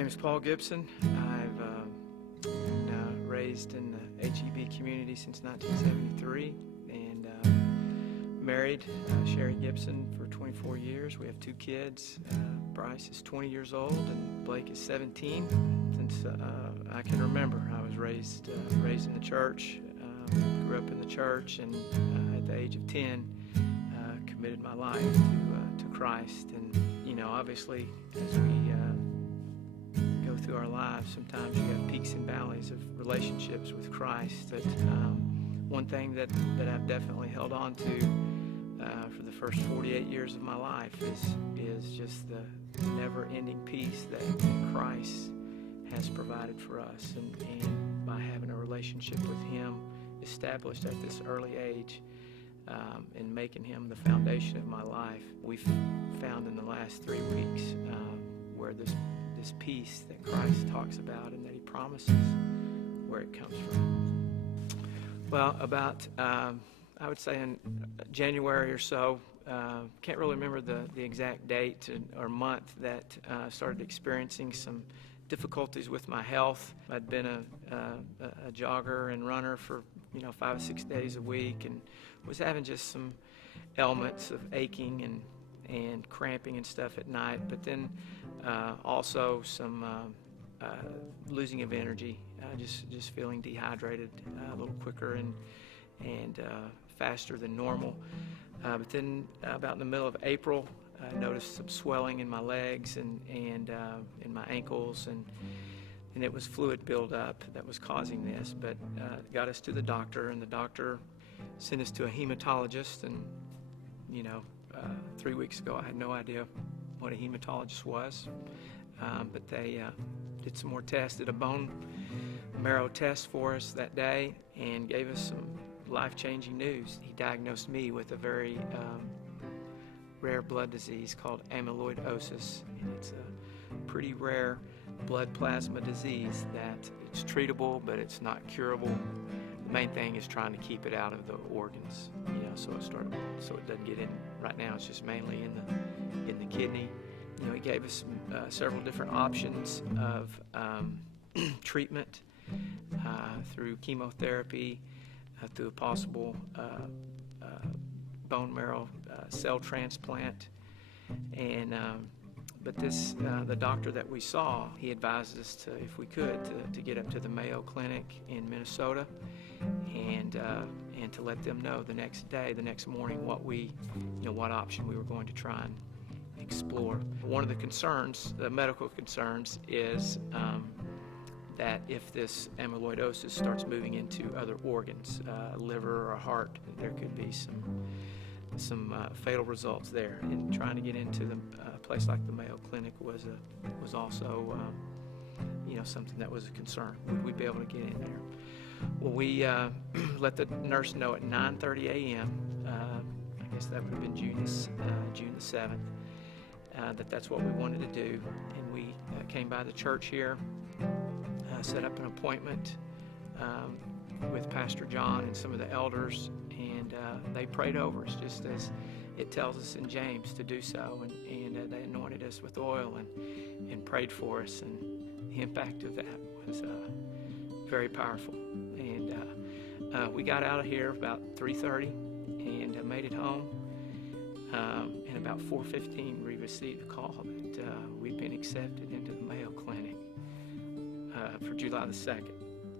My name is Paul Gibson. I've been raised in the HEB community since 1973 and married Sherry Gibson for 24 years. We have two kids. Bryce is 20 years old and Blake is 17. Since I can remember, I was raised in the church, grew up in the church, and at the age of 10 committed my life to Christ. And you know, obviously, as we go through our lives, sometimes you have peaks and valleys of relationships with Christ. But one thing that I've definitely held on to for the first 48 years of my life is just the never-ending peace that Christ has provided for us, and by having a relationship with Him established at this early age, and making Him the foundation of my life, we've found in the last 3 weeks where this peace that Christ talks about and that He promises, where it comes from. Well, about I would say in January or so, can't really remember the exact date or month that started experiencing some difficulties with my health. I'd been a jogger and runner for 5 or 6 days a week, and was having just some ailments of aching and cramping and stuff at night, but then also some losing of energy, just feeling dehydrated a little quicker and faster than normal. But then about in the middle of April, I noticed some swelling in my legs and in my ankles, and it was fluid buildup that was causing this. But got us to the doctor, and the doctor sent us to a hematologist. And 3 weeks ago, I had no idea what a hematologist was, but they did some more tests, did a bone marrow test for us that day, and gave us some life-changing news. He diagnosed me with a very rare blood disease called amyloidosis, and it's a pretty rare blood plasma disease that it's treatable, but it's not curable. The main thing is trying to keep it out of the organs, so it doesn't get in. Right now, it's just mainly in the kidney. He gave us several different options of treatment through chemotherapy, through a possible bone marrow cell transplant, and but the doctor that we saw, he advised us to, if we could, to get up to the Mayo Clinic in Minnesota, and to let them know the next morning, what option we were going to try and explore. One of the concerns, the medical concerns, is that if this amyloidosis starts moving into other organs, liver or heart, there could be some fatal results there. And trying to get into a place like the Mayo Clinic was also something that was a concern. Would we be able to get in there? Well, we let the nurse know at 9:30 a.m. I guess that would have been June the 7th. That's what we wanted to do, and we came by the church here, set up an appointment with Pastor John and some of the elders, and they prayed over us just as it tells us in James to do so, and they anointed us with oil and prayed for us, and the impact of that was very powerful. And we got out of here about 3:30 and made it home. And about 4:15, we received a call that we'd been accepted into the Mayo Clinic for July the 2nd.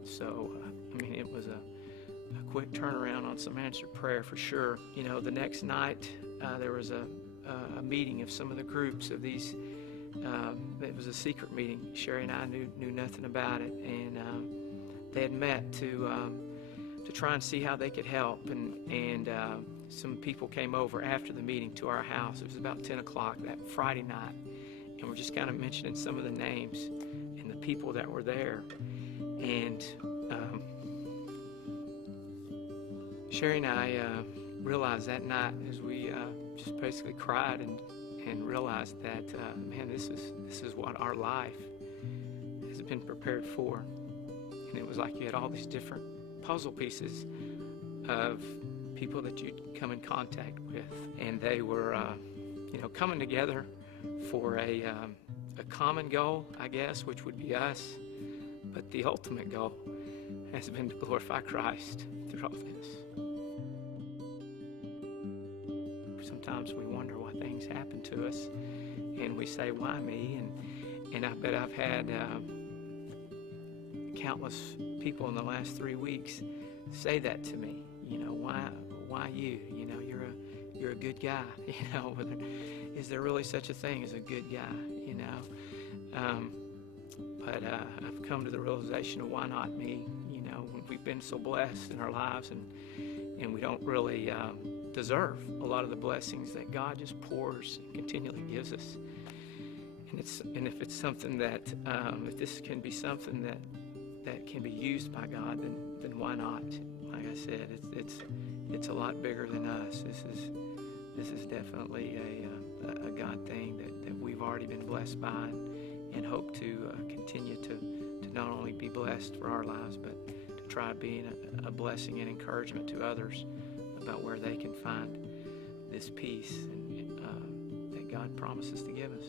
So, it was a quick turnaround on some answered prayer for sure. The next night, there was a meeting of some of the groups of these. It was a secret meeting. Sherry and I knew nothing about it, and they had met to try and see how they could help, and some people came over after the meeting to our house. It was about 10 o'clock that Friday night, and we're just kind of mentioning some of the names and the people that were there. And Sherry and I realized that night, as we just basically cried and realized that, this is what our life has been prepared for. And it was like you had all these different puzzle pieces of people that you'd come in contact with, and they were coming together for a a common goal, I guess, which would be us, but the ultimate goal has been to glorify Christ through all this. Sometimes we wonder why things happen to us, and we say, why me? And I bet I've had countless people in the last 3 weeks say that to me. You know, why you? You know, you're a good guy. You know, is there really such a thing as a good guy? You know, but I've come to the realization of why not me. You know, we've been so blessed in our lives, and we don't really deserve a lot of the blessings that God just pours and continually gives us. And if it's something that if this can be something that can be used by God, then why not? Like I said, it's a lot bigger than us. This is definitely a God thing that we've already been blessed by, and hope to continue to not only be blessed for our lives, but to try being a blessing and encouragement to others about where they can find this peace that God promises to give us.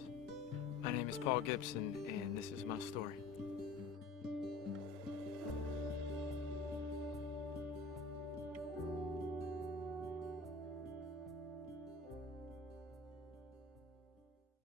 My name is Paul Gibson, and this is my story.